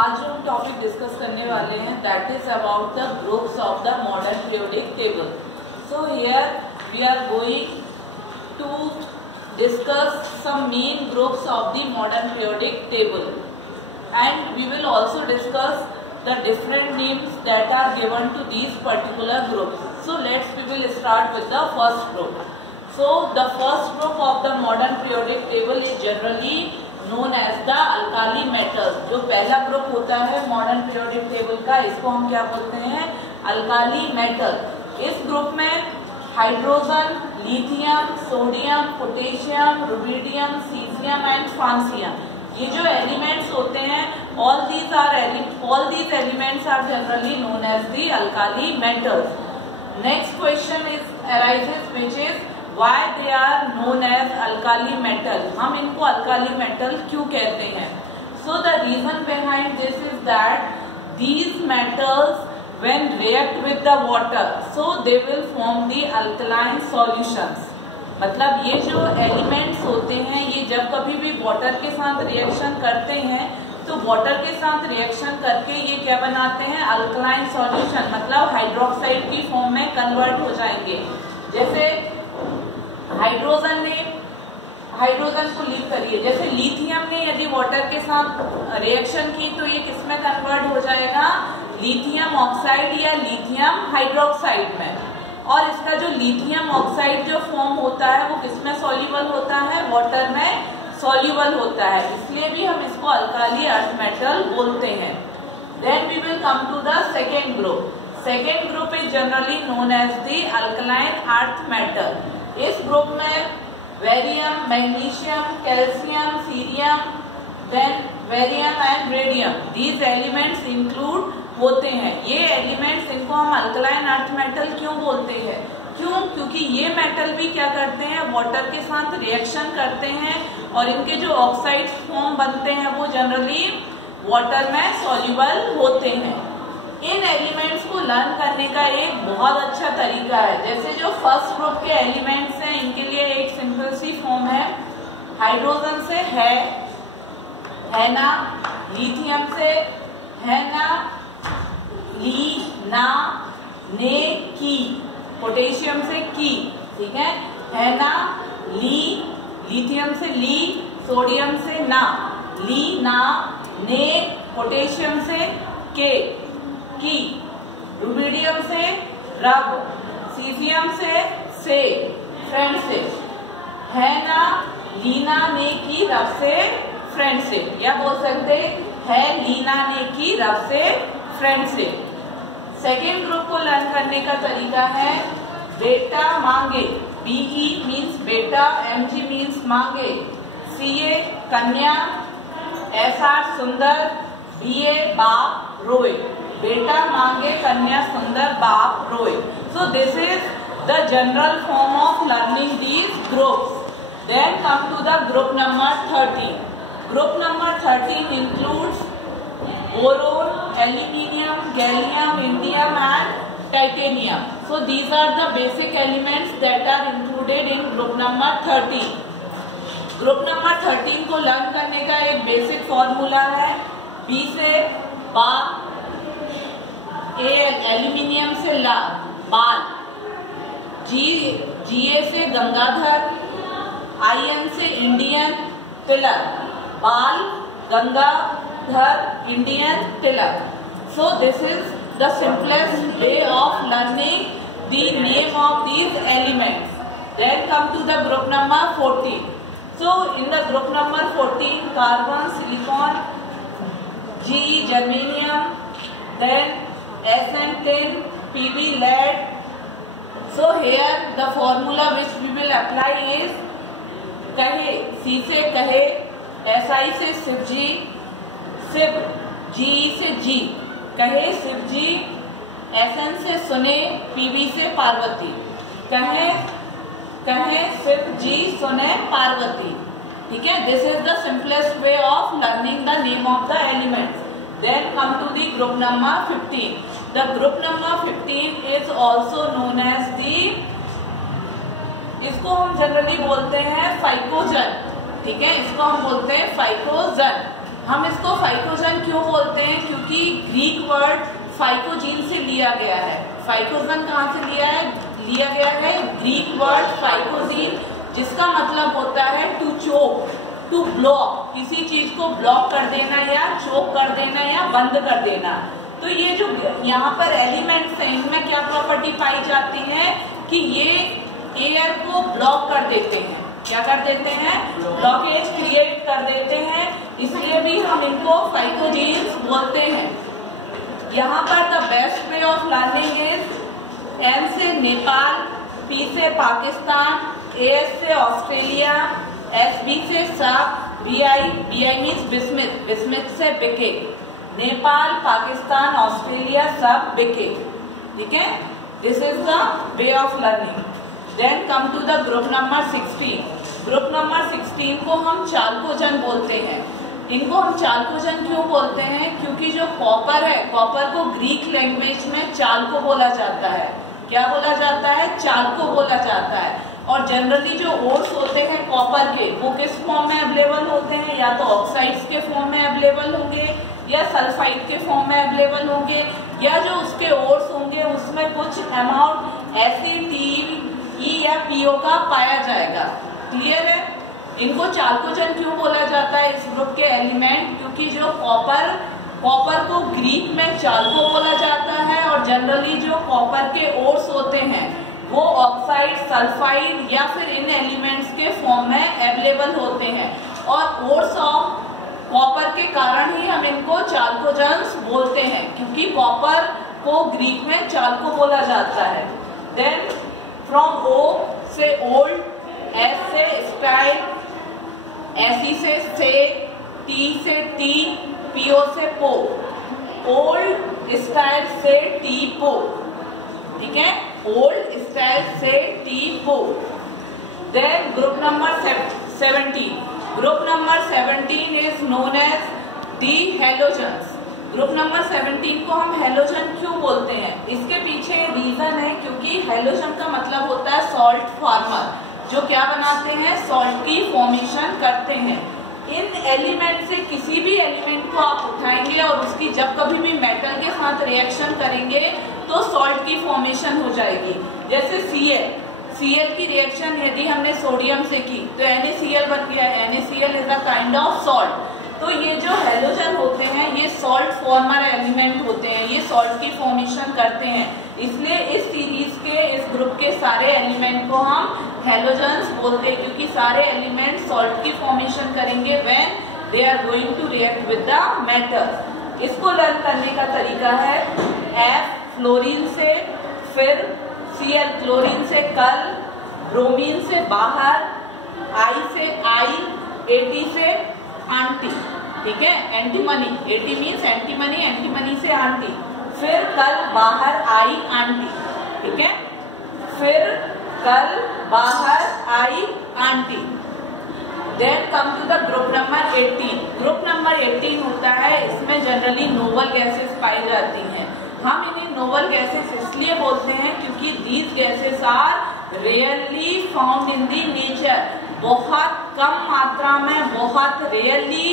आज जो हम टॉपिक डिस्कस करने वाले हैं that is about the groups of the modern periodic table. So here we are going to discuss some main groups of the modern periodic table, and we will also discuss the different names that are given to these particular groups. So we will start with the first group. So the first group of the modern periodic table is generally known as the alkali metals. जो पहला group होता है modern periodic table का, इसको हम क्या बोलते हैं? Alkali metal. इस ग्रुप में hydrogen, lithium, sodium, potassium, rubidium, caesium and francium, ये जो एलिमेंट्स होते हैं, all these elements are generally known as the alkali metals. Next question arises, which is why they are known as alkali metal. हम इनको alkali metal क्यों कहते हैं? So the reason behind this is that these metals when react with the water, so they will form the alkaline solutions. मतलब ये जो elements होते हैं, ये जब कभी भी वाटर के साथ रिएक्शन करते हैं तो वाटर के साथ रिएक्शन करके ये क्या बनाते हैं? अल्कलाइन सॉल्यूशन, मतलब हाइड्रोक्साइड की फॉर्म में कन्वर्ट हो जाएंगे. जैसे हाइड्रोजन को लीव करिए, जैसे लिथियम ने यदि वाटर के साथ रिएक्शन की तो ये किसमें कन्वर्ट हो जाएगा? लिथियम ऑक्साइड या लिथियम हाइड्रोक्साइड में. और इसका जो लिथियम ऑक्साइड जो फॉर्म होता है वो किसमें सॉल्युबल होता है? वाटर में सॉल्युबल होता है, इसलिए भी हम इसको अल्काली अर्थ मेटल बोलते हैं. Then we will come to the second group. Second group is generally known as the alkaline earth metal. इस ग्रुप में barium, magnesium, calcium, cerium, then barium and radium, these elements include होते हैं. ये elements, इनको हम alkaline earth metal क्यों बोलते हैं? क्योंकि ये मेटल भी क्या करते हैं? वाटर के साथ रिएक्शन करते हैं और इनके जो ऑक्साइड फॉर्म बनते हैं वो जनरली वाटर में सॉल्युबल होते हैं. इन एलिमेंट्स को लर्न करने का एक बहुत अच्छा तरीका है. जैसे जो फर्स्ट ग्रुप के एलिमेंट्स हैं, इनके लिए एक सिंपल सी फॉर्म है. हाइड्रोजन से है ना, लिथियम से है ना, ली ना, ने, की, पोटेशियम से की, ठीक है ना, ली, लिथियम से ली, सोडियम से ना, ली ना, ने, पोटेशियम से के, की, रुबिडियम से रब, सीजियम से फ्रेंडशिप, है ना, लीना ने की, रब से फ्रेंडशिप, या बोल सकते है लीना ने की, रब से फ्रेंडशिप. सेकेंड ग्रुप को लर्न करने का तरीका है बेटा मांगे. बीई मीन्स बेटा, एमजी मीन्स मांगे, सीए कन्या, एसआर सुंदर, बीए बाप रोए. बेटा मांगे, कन्या सुंदर, बाप रोए. So this is the general form of learning these groups. Then come to the group number 13. Group number 13 includes boron, aluminium, gallium, indium and titanium. So these are the basic elements that are included in group number 13. Group number 13 को learn करने का एक basic formula है. B से बाल, aluminium से बाल, जीए से गंगाधर, आईएन से इंडियन, तिलक, बाल, Gangadhar, Indian, Tilak. So this is the simplest way of learning the name of these elements. Then come to the group number 14. So in the group number 14, carbon, silicon, G, germanium, then Sn tin, Pb lead. So here the formula which we will apply is कहे, C से कहे, Si से Shivji, Shiv, Ge से जी, कहे Shivji, Sn से सुने, Pb से पार्वती, कहे शिवजी सुने पार्वती. ठीक है, this is the simplest way of learning the name of the elements. Then come to the group number 15. The group number 15 is also known as the, इसको हम जनरली बोलते हैं फाइकोजन. ठीक है, इसको हम बोलते हैं फाइकोजन. हम इसको फाइकोजन क्यों बोलते कि ग्रीक वर्ड फाइकोजीन से लिया गया है। फाइकोजन कहाँ से लिया गया है? ग्रीक वर्ड फाइकोजीन, जिसका मतलब होता है टू चोक, टू ब्लॉक, किसी चीज को ब्लॉक कर देना या चोक कर देना या बंद कर देना। तो ये जो यहाँ पर एलिमेंट्स हैं, इनमें क्या प्रॉपर्टी पाई जाती है कि ये एयर को ब्लॉक कर देते हैं। क्या कर देते हैं? ब्लॉकेज क्रिएट कर देते हैं, इसलिए भी हम इनको फाइकोजीन्स बोलते हैं। यहाँ पर the best way of learning is an से नेपाल, पी से पाकिस्तान, एस से ऑस्ट्रेलिया, एसबी से सब, बीआई मीन्स बिस्मिथ, बिस्मिथ से बिके, नेपाल, पाकिस्तान, ऑस्ट्रेलिया, सब बिके। ठीक है, this is the way of learning. Then come to the group number 16। Group number 16 को हम चाल्कोजन बोलते हैं। इनको हम चाल्कोजन क्यों बोलते हैं? क्योंकि जो कॉपर है, कॉपर को ग्रीक लैंग्वेज में चाल्को बोला जाता है। क्या बोला जाता है? चाल्को बोला जाता है। और जनरली जो ओर्स होते हैं कॉपर के, वो किस फॉर्म में अवेलेबल होते हैं? या तो ऑक्साइड्स के फॉर्म में अवेलेबल होंगे, या सल्फाइड के फॉर्म में अवेलेबल होंगे, या जो उसके ओर्स होंगे उसमें कुछ अमाउंट एसिटी या पीओ का पाया जाएगा। क्लियर है? इनको चाल्कोजन क्यों बोला जाता है इस ग्रुप के एलिमेंट? क्योंकि जो कॉपर को ग्रीक में चाल्को बोला जाता है, और जनरली जो कॉपर के ओर्स होते हैं वो ऑक्साइड, सल्फाइड या फिर इन एलिमेंट्स के फॉर्म में अवेलेबल होते हैं। और ओर्स ऑफ कॉपर के कारण ही हम इनको चाल्कोजन्स बोलते हैं, क्योंकि कॉपर को ग्रीक में चाल्को बोला जाता है। देन फ्रॉम ओ से ओल्ड, एस से स्टाइल, एसी से टी से टी, पीओ से पो, ओल्ड स्टाइल से टी पो। ठीक है, ओल्ड स्टाइल से टी पो। Then group number 17। Group number 17 is known as the halogens. Group number 17 को हम हेलोजन क्यों बोलते हैं? इसके पीछे रीजन है, क्योंकि हेलोजन का मतलब होता है सॉल्ट फार्मर, जो क्या बनाते हैं? सॉल्ट की फॉर्मेशन करते हैं। इन एलिमेंट से किसी भी एलिमेंट को आप उठाएंगे और उसकी जब कभी भी मेटल के साथ रिएक्शन करेंगे तो सॉल्ट की फॉर्मेशन हो जाएगी। जैसे Cl की रिएक्शन यदि हमने सोडियम से की तो NaCl बन गया। NaCl is a kind of salt. तो ये जो हेलोजन होते हैं ये सॉल्ट फॉर्मर एलिमेंट होते हैं, ये सॉल्ट की फॉर्मेशन करते हैं। इसलिए इस सीरीज के, इस ग्रुप के सारे एलिमेंट को हम हेलोजन्स बोलते हैं, क्योंकि सारे एलिमेंट सॉल्ट की फॉर्मेशन करेंगे when they are going to react with the metal. इसको लर्न करने का तरीका है F फ्लोरीन से, फिर Cl क्लोरीन से कल, ब्रोमीन से बाहर, I से आई, At से आंटी। ठीक है, antimony, At means antimony, antimony से आंटी, फिर कल बाहर आई आंटी। ठीक है, फिर कल बाहर आई aunty. Then come to the group number 18। Group number 18 होता है, इसमें जनरली नोबल गैसेस पाई जाती हैं। हम इन्हें नोबल गैसेस इसलिए बोलते हैं क्योंकि these gases are rarely found in the nature. बहुत कम मात्रा में, बहुत रेयरली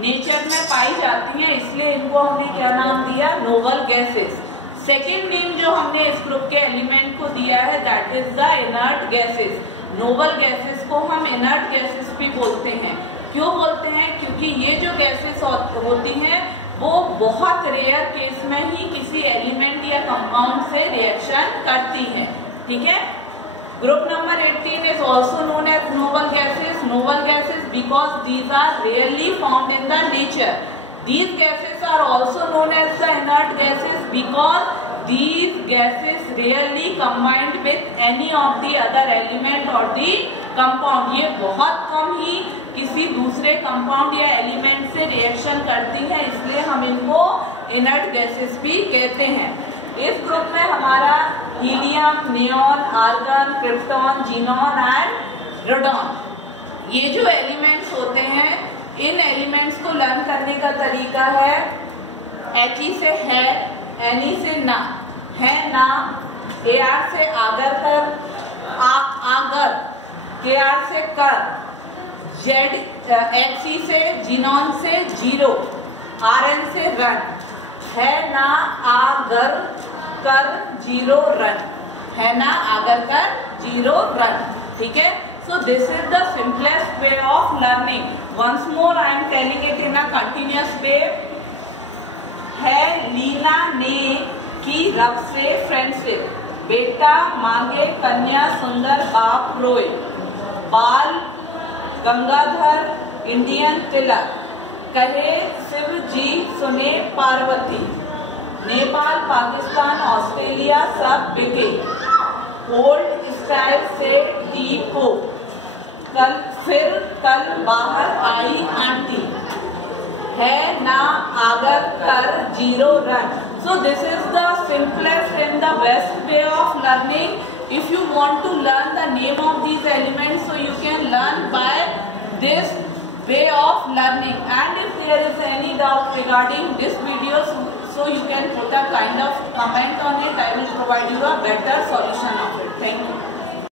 नेचर में पाई जाती हैं, इसलिए इनको हमने क्या नाम दिया? Noble gases. सेकेंड नेम जो हमने इस ग्रुप के एलिमेंट को दिया है that is the inert gases. Noble gases को हम इनर्ट गैसेस भी बोलते हैं। क्यों बोलते हैं? क्योंकि ये जो गैसेस होती हैं वो बहुत रेयर केस में ही किसी एलिमेंट या कंपाउंड से रिएक्शन करती हैं। ठीक है, group number 18 is also known as noble gases. Noble gases because these are rarely found in the nature. These gases are also known as the inert gases because these gases rarely combined with any of the other element or the compound. ये बहुत कम ही किसी दूसरे compound या element से reaction करती हैं, इसलिए हम इनको इनर्ट गैसेस भी कहते हैं। इस ग्रुप में हमारा helium, neon, argon, krypton, xenon and radon, ये जो एलिमेंट्स होते हैं, इन एलिमेंट्स को लर्न करने का तरीका है He से है, Ne से ना, है ना, Ar से आगर कर, आगर, Kr से कर, Hc से जीनॉन से जीरो, Rn से रन, है ना आगर कर जीरो रन, है ना आगर कर जीरो रन, ठीक है। So this is the simplest way of learning. Once more I am telling it in a continuous way. है लीना ने की रब से फ्रेंडशिप, बेटा मांगे कन्या सुंदर बाप रोए, बाल गंगाधर इंडियन तिलक, कहे शिव जी सुने पार्वती, नेपाल पाकिस्तान ऑस्ट्रेलिया सब बिके, ओल्ड स्टाइल से टी को, कल बाहर आई आंटी, है ना आगर कर zero run. So this is the simplest and the best way of learning. If you want to learn the name of these elements, so you can learn by this way of learning. And if there is any doubt regarding this video, so you can put a kind of comment on it. I will provide you a better solution of it. Thank you.